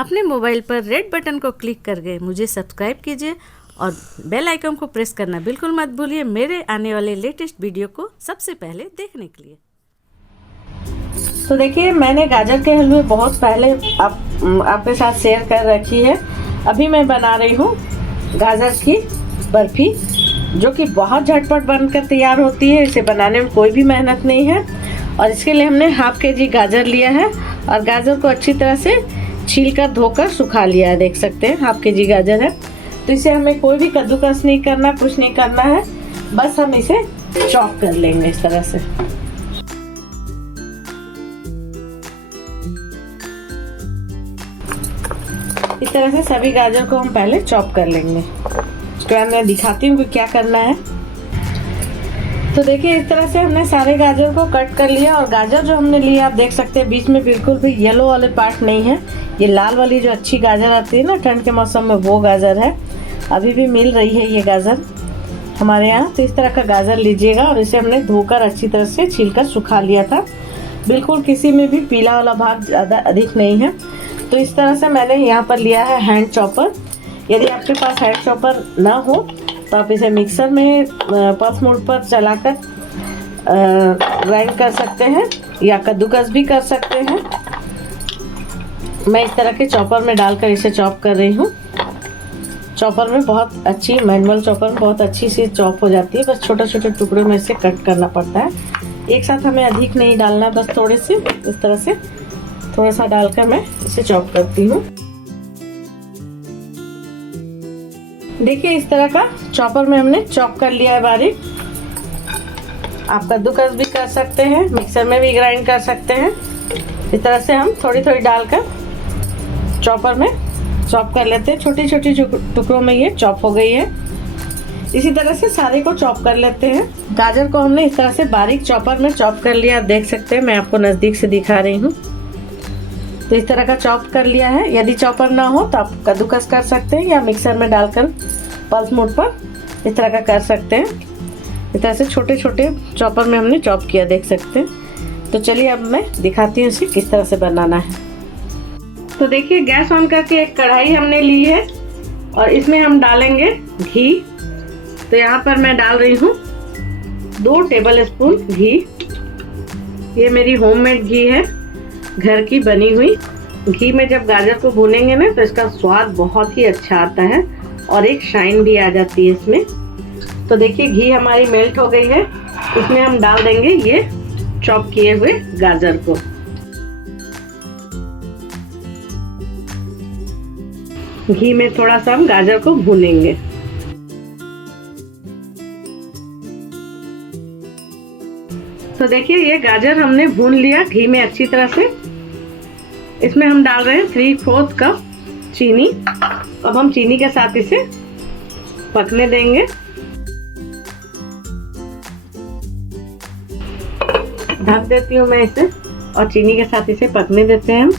अपने मोबाइल पर red button को क्लिक करके मुझे सब्सक्राइब कीजिए और बेल आइकन को प्रेस करना बिल्कुल मत भूलिए मेरे आने वाले लेटेस्ट वीडियो को सबसे पहले देखने के लिए। तो देखिए, मैंने गाजर के हलवे बहुत पहले आपके साथ शेयर कर रखी है। अभी मैं बना रही हूँ गाजर की बर्फ़ी, जो कि बहुत झटपट बनकर तैयार होती है। इसे बनाने में कोई भी मेहनत नहीं है। और इसके लिए हमने हाफ के जी गाजर लिया है और गाजर को अच्छी तरह से छील कर धोकर सुखा लिया है। देख सकते हैं हाफ के जी गाजर है। तो इसे हमें कोई भी कद्दूकस नहीं करना, कुछ नहीं करना है, बस हम इसे चॉप कर लेंगे इस तरह से। इस तरह से सभी गाजर को हम पहले चॉप कर लेंगे। उसके बाद मैं दिखाती हूँ कि क्या करना है। तो देखिए, इस तरह से हमने सारे गाजर को कट कर लिया। और गाजर जो हमने लिया, आप देख सकते हैं बीच में बिल्कुल भी येलो वाले पार्ट नहीं है। ये लाल वाली जो अच्छी गाजर आती है ना ठंड के मौसम में, वो गाजर है। अभी भी मिल रही है ये गाजर हमारे यहाँ। तो इस तरह का गाजर लीजिएगा और इसे हमने धोकर अच्छी तरह से छीलकर सुखा लिया था। बिल्कुल किसी में भी पीला वाला भाग ज़्यादा अधिक नहीं है। तो इस तरह से मैंने यहाँ पर लिया है हैंड चॉपर। यदि आपके पास हैंड चॉपर ना हो तो आप इसे मिक्सर में पल्स मोड पर चलाकर ग्राइंड कर सकते हैं या कद्दूकस भी कर सकते हैं। मैं इस तरह के चॉपर में डालकर इसे चॉप कर रही हूँ। चॉपर में बहुत अच्छी, मैनुअल चॉपर में बहुत अच्छी सी चॉप हो जाती है। बस छोटे छोटे टुकड़ों में इसे कट करना पड़ता है। एक साथ हमें अधिक नहीं डालना, बस थोड़े से इस तरह से थोड़ा सा डालकर मैं इसे चॉप करती हूँ। देखिए, इस तरह का चॉपर में हमने चॉप कर लिया है बारीक। आप कद्दूकस भी कर सकते हैं, मिक्सर में भी ग्राइंड कर सकते हैं। इस तरह से हम थोड़ी थोड़ी डालकर चॉपर में चॉप कर लेते हैं। छोटी छोटी टुकड़ों में ये चॉप हो गई है। इसी तरह से सारे को चॉप कर लेते हैं। गाजर को हमने इस तरह से बारीक चॉपर में चॉप कर लिया। आप देख सकते हैं, मैं आपको नज़दीक से दिखा रही हूँ। तो इस तरह का चॉप कर लिया है। यदि चॉपर ना हो तो आप कद्दूकस कर सकते हैं या मिक्सर में डालकर पल्स मोड पर इस तरह का कर सकते हैं। इस तरह से छोटे छोटे चॉपर में हमने चॉप किया, देख सकते हैं। तो चलिए अब मैं दिखाती हूँ इसे किस तरह से बनाना है। तो देखिए, गैस ऑन करके एक कढ़ाई हमने ली है और इसमें हम डालेंगे घी। तो यहाँ पर मैं डाल रही हूँ 2 टेबल स्पून घी। ये मेरी होममेड घी है, घर की बनी हुई। घी में जब गाजर को भूनेंगे ना तो इसका स्वाद बहुत ही अच्छा आता है और एक शाइन भी आ जाती है इसमें। तो देखिए, घी हमारी मेल्ट हो गई है। इसमें हम डाल देंगे ये चॉप किए हुए गाजर को। घी में थोड़ा सा हम गाजर को भूनेंगे। तो देखिए, ये गाजर हमने भून लिया घी में अच्छी तरह से। इसमें हम डाल रहे हैं 3/4 कप चीनी। अब हम चीनी के साथ इसे पकने देंगे। ढक देती हूँ मैं इसे और चीनी के साथ इसे पकने देते हैं हम।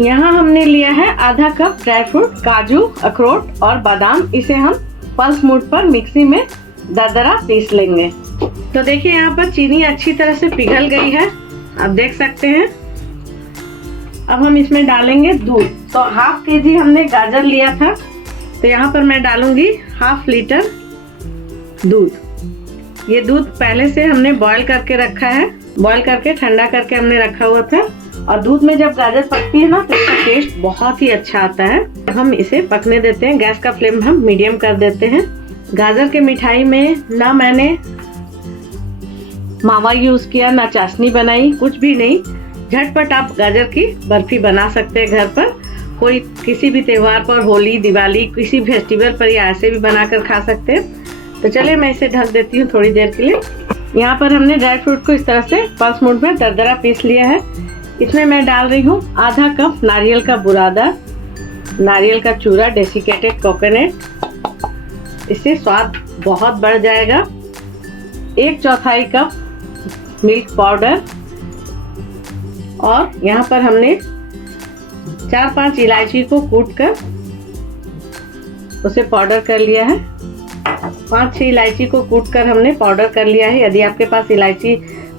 यहाँ हमने लिया है आधा कप ड्राई फ्रूट, काजू, अखरोट और बादाम। इसे हम पल्स मोड पर मिक्सी में दरदरा पीस लेंगे। तो देखिए, यहाँ पर चीनी अच्छी तरह से पिघल गई है, आप देख सकते हैं। अब हम इसमें डालेंगे दूध। तो हाफ के जी हमने गाजर लिया था, तो यहाँ पर मैं डालूंगी 1/2 लीटर दूध। ये दूध पहले से हमने बॉईल करके रखा है। बॉईल करके ठंडा करके हमने रखा हुआ था। और दूध में जब गाजर पकती है ना तो इसका टेस्ट बहुत ही अच्छा आता है। हम इसे पकने देते हैं। गैस का फ्लेम हम मीडियम कर देते हैं। गाजर के मिठाई में ना मैंने मावा यूज किया, ना चाशनी बनाई, कुछ भी नहीं। झटपट आप गाजर की बर्फी बना सकते हैं घर पर। कोई किसी भी त्योहार पर, होली, दिवाली, किसी फेस्टिवल पर या ऐसे भी बनाकर खा सकते हैं। तो चलिए मैं इसे ढक देती हूँ थोड़ी देर के लिए। यहाँ पर हमने ड्राई फ्रूट को इस तरह से पल्स मोड में दरदरा पीस लिया है। इसमें मैं डाल रही हूँ आधा कप नारियल का बुरादा, नारियल का चूरा, डेसिकेटेड कोकोनट। इससे स्वाद बहुत बढ़ जाएगा। 1/4 कप मिल्क पाउडर और यहाँ पर हमने 4-5 इलायची को कूटकर उसे पाउडर कर लिया है। 5-6 इलायची को कूटकर हमने पाउडर कर लिया है। यदि आपके पास इलायची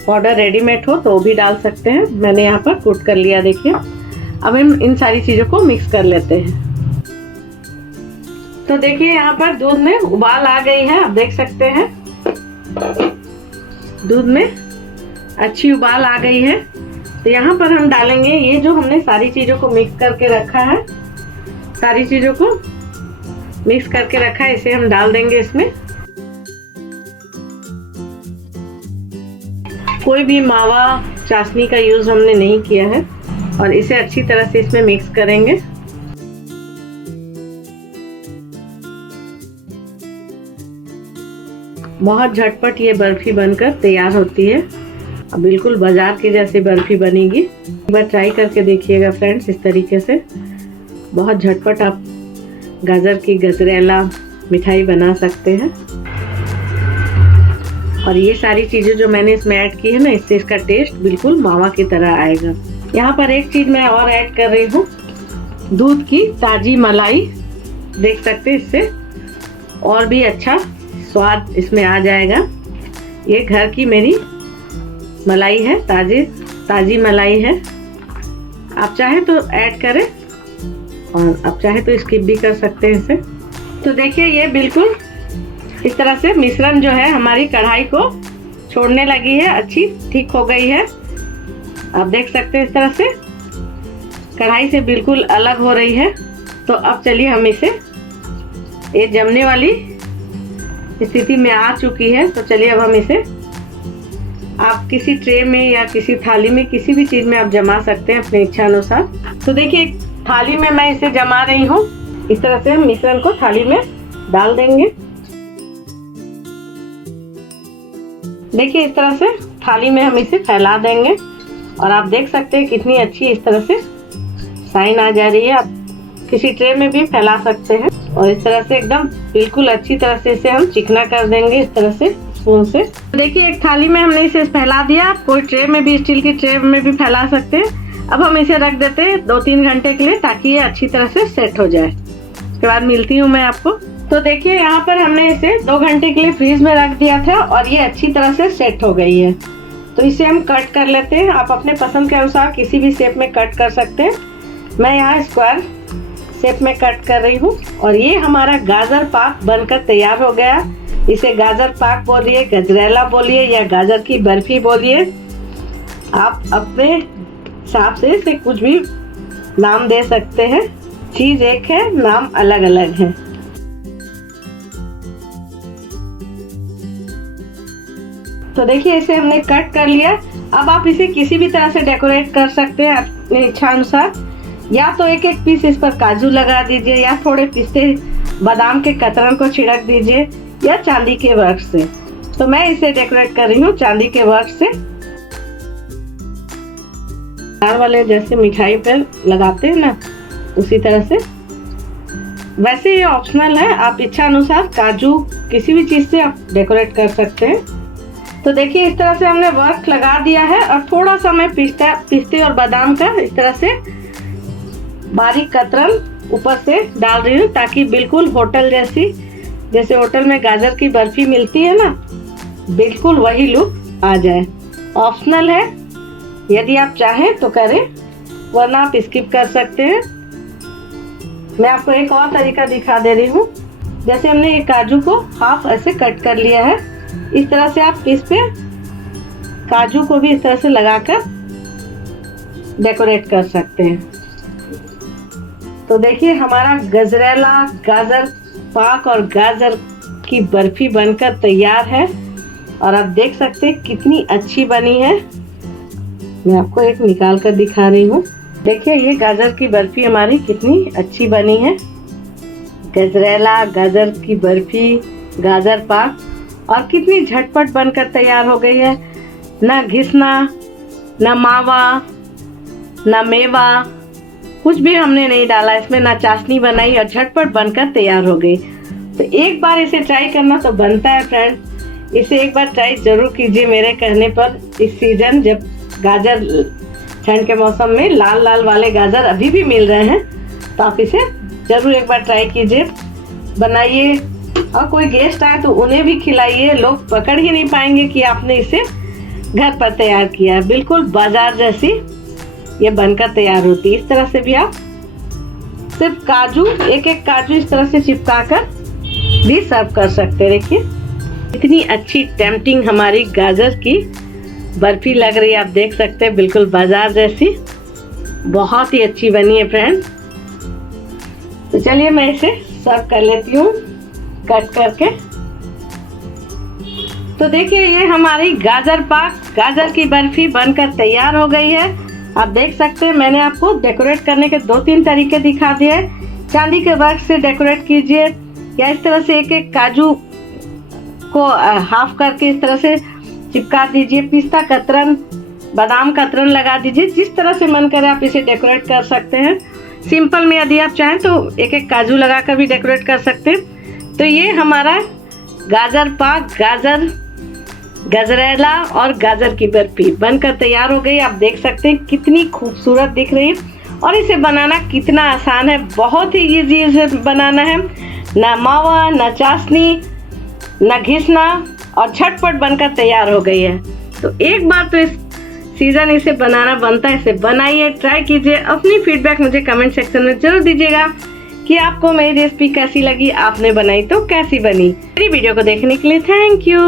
पाउडर रेडीमेड हो तो वो भी डाल सकते हैं। मैंने यहाँ पर कूट कर लिया। देखिए, अब हम इन सारी चीज़ों को मिक्स कर लेते हैं। तो देखिए यहाँ पर दूध में उबाल आ गई है, आप देख सकते हैं दूध में अच्छी उबाल आ गई है। तो यहाँ पर हम डालेंगे ये जो हमने सारी चीज़ों को मिक्स करके रखा है, सारी चीज़ों को मिक्स करके रखा है, इसे हम डाल देंगे इसमें। कोई भी मावा चाशनी का यूज़ हमने नहीं किया है और इसे अच्छी तरह से इसमें मिक्स करेंगे। बहुत झटपट ये बर्फी बनकर तैयार होती है, अब बिल्कुल बाजार की जैसी बर्फी बनेगी। एक बार ट्राई करके देखिएगा फ्रेंड्स, इस तरीके से बहुत झटपट आप गाजर की गजरेला मिठाई बना सकते हैं। और ये सारी चीज़ें जो मैंने इसमें ऐड की है ना, इससे इसका टेस्ट बिल्कुल मावा की तरह आएगा। यहाँ पर एक चीज़ मैं और ऐड कर रही हूँ, दूध की ताज़ी मलाई। देख सकते हैं इससे और भी अच्छा स्वाद इसमें आ जाएगा। ये घर की मेरी मलाई है, ताज़ी मलाई है। आप चाहे तो ऐड करें और आप चाहे तो स्किप भी कर सकते हैं इसे। तो देखिए ये बिल्कुल इस तरह से मिश्रण जो है हमारी कढ़ाई को छोड़ने लगी है, अच्छी ठीक हो गई है। आप देख सकते हैं इस तरह से कढ़ाई से बिल्कुल अलग हो रही है। तो अब चलिए हम इसे, ये जमने वाली स्थिति में आ चुकी है। तो चलिए अब हम इसे, आप किसी ट्रे में या किसी थाली में, किसी भी चीज़ में आप जमा सकते हैं अपने इच्छा अनुसार। तो देखिए एक थाली में मैं इसे जमा रही हूँ। इस तरह से हम मिश्रण को थाली में डाल देंगे। देखिए इस तरह से थाली में हम इसे फैला देंगे और आप देख सकते हैं कितनी अच्छी इस तरह से साइन आ जा रही है। आप किसी ट्रे में भी फैला सकते हैं और इस तरह से एकदम बिल्कुल अच्छी तरह से इसे हम चिकना कर देंगे इस तरह से स्पून से। देखिए एक थाली में हमने इसे फैला दिया, आप कोई ट्रे में भी, स्टील की ट्रे में भी फैला सकते हैं। अब हम इसे रख देते हैं 2-3 घंटे के लिए, ताकि ये अच्छी तरह से सेट हो जाए। उसके बाद मिलती हूँ मैं आपको। तो देखिए यहाँ पर हमने इसे 2 घंटे के लिए फ्रीज में रख दिया था और ये अच्छी तरह से सेट हो गई है। तो इसे हम कट कर लेते हैं। आप अपने पसंद के अनुसार किसी भी शेप में कट कर सकते हैं। मैं यहाँ स्क्वायर शेप में कट कर रही हूँ और ये हमारा गाजर पाक बनकर तैयार हो गया। इसे गाजर पाक बोलिए, गजरेला बोलिए या गाजर की बर्फी बोलिए, आप अपने हिसाब से इसे कुछ भी नाम दे सकते हैं। चीज़ एक है, नाम अलग अलग है। तो देखिए इसे हमने कट कर लिया। अब आप इसे किसी भी तरह से डेकोरेट कर सकते हैं अपनी इच्छा अनुसार। या तो एक एक पीस इस पर काजू लगा दीजिए, या थोड़े पिस्ते बादाम के कतरन को छिड़क दीजिए, या चांदी के वर्क से। तो मैं इसे डेकोरेट कर रही हूँ चांदी के वर्क से। बाजार वाले जैसे मिठाई पर लगाते हैं ना, उसी तरह से। वैसे ये ऑप्शनल है, आप इच्छा अनुसार काजू किसी भी चीज़ से आप डेकोरेट कर सकते हैं। तो देखिए इस तरह से हमने वर्क लगा दिया है और थोड़ा सा मैं पिस्ते और बादाम का इस तरह से बारीक कतरन ऊपर से डाल रही हूँ, ताकि बिल्कुल होटल जैसे होटल में गाजर की बर्फी मिलती है ना, बिल्कुल वही लुक आ जाए। ऑप्शनल है, यदि आप चाहें तो करें, वरना आप स्किप कर सकते हैं। मैं आपको एक और तरीका दिखा दे रही हूँ। जैसे हमने ये काजू को हाफ ऐसे कट कर लिया है, इस तरह से आप इस पे काजू को भी इस तरह से लगाकर डेकोरेट कर सकते हैं। तो देखिए हमारा गजरेला, गाजर पाक और गाजर की बर्फी बनकर तैयार है और आप देख सकते हैं कितनी अच्छी बनी है। मैं आपको एक निकाल कर दिखा रही हूँ। देखिए ये गाजर की बर्फी हमारी कितनी अच्छी बनी है। गजरेला, गाजर की बर्फी, गाजर पाक, और कितनी झटपट बनकर तैयार हो गई है। ना घिसना, ना मावा, ना मेवा, कुछ भी हमने नहीं डाला इसमें, ना चाशनी बनाई, और झटपट बनकर तैयार हो गई। तो एक बार इसे ट्राई करना तो बनता है फ्रेंड। इसे एक बार ट्राई जरूर कीजिए मेरे कहने पर। इस सीजन जब गाजर, ठंड के मौसम में लाल लाल वाले गाजर अभी भी मिल रहे हैं, तो आप इसे जरूर एक बार ट्राई कीजिए, बनाइए और कोई गेस्ट आए तो उन्हें भी खिलाइए। लोग पकड़ ही नहीं पाएंगे कि आपने इसे घर पर तैयार किया है। बिल्कुल बाजार जैसी ये बनकर तैयार होती है। इस तरह से भी आप सिर्फ काजू, एक एक काजू इस तरह से चिपका कर भी सर्व कर सकते हैं। देखिए इतनी अच्छी टेम्पटिंग हमारी गाजर की बर्फी लग रही है, आप देख सकते हैं, बिल्कुल बाजार जैसी, बहुत ही अच्छी बनी है फ्रेंड्स। तो चलिए मैं इसे सर्व कर लेती हूँ कट करके। तो देखिए ये हमारी गाजर पाक, गाजर की बर्फी बनकर तैयार हो गई है। आप देख सकते हैं मैंने आपको डेकोरेट करने के 2-3 तरीके दिखा दिए। चांदी के वर्क से डेकोरेट कीजिए या इस तरह से एक एक काजू को हाफ करके इस तरह से चिपका दीजिए, पिस्ता कतरन, बादाम कतरन लगा दीजिए। जिस तरह से मन करे आप इसे डेकोरेट कर सकते हैं। सिंपल में यदि आप चाहें तो एक एक काजू लगाकर भी डेकोरेट कर सकते हैं। तो ये हमारा गाजर पाक, गाजर, गजरेला और गाजर की बर्फी बनकर तैयार हो गई। आप देख सकते हैं कितनी खूबसूरत दिख रही है और इसे बनाना कितना आसान है, बहुत ही इजी इसे बनाना है। ना मावा, ना चाशनी, ना घिसना और झटपट बनकर तैयार हो गई है। तो एक बार तो इस सीजन इसे बनाना बनता है, इसे बनाइए, ट्राई कीजिए। अपनी फीडबैक मुझे कमेंट सेक्शन में जरूर दीजिएगा कि आपको मेरी रेसिपी कैसी लगी, आपने बनाई तो कैसी बनी। मेरी वीडियो को देखने के लिए थैंक यू।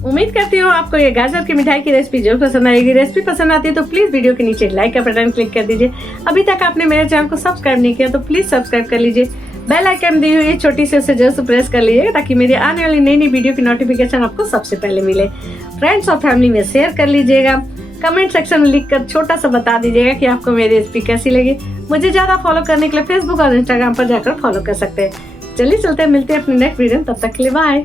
उम्मीद करती हूँ आपको ये गाजर की मिठाई की रेसिपी जरूर पसंद आएगी। रेसिपी पसंद आती है तो प्लीज़ वीडियो के नीचे लाइक का बटन क्लिक कर दीजिए। अभी तक आपने मेरे चैनल को सब्सक्राइब नहीं किया तो प्लीज़ सब्सक्राइब कर लीजिए। बेल आइकन दी हुई है छोटी सी, उसे जरूर प्रेस कर लीजिए ताकि मेरी आने वाली नई नई वीडियो की नोटिफिकेशन आपको सबसे पहले मिले। फ्रेंड्स और फैमिली में शेयर कर लीजिएगा। कमेंट सेक्शन में लिखकर छोटा सा बता दीजिएगा कि आपको मेरी रेसिपी कैसी लगी। मुझे ज़्यादा फॉलो करने के लिए फेसबुक और इंस्टाग्राम पर जाकर फॉलो कर सकते हैं। चलिए चलते हैं, मिलते हैं अपने नेक्स्ट वीडियो में, तब तक के लिए बाय।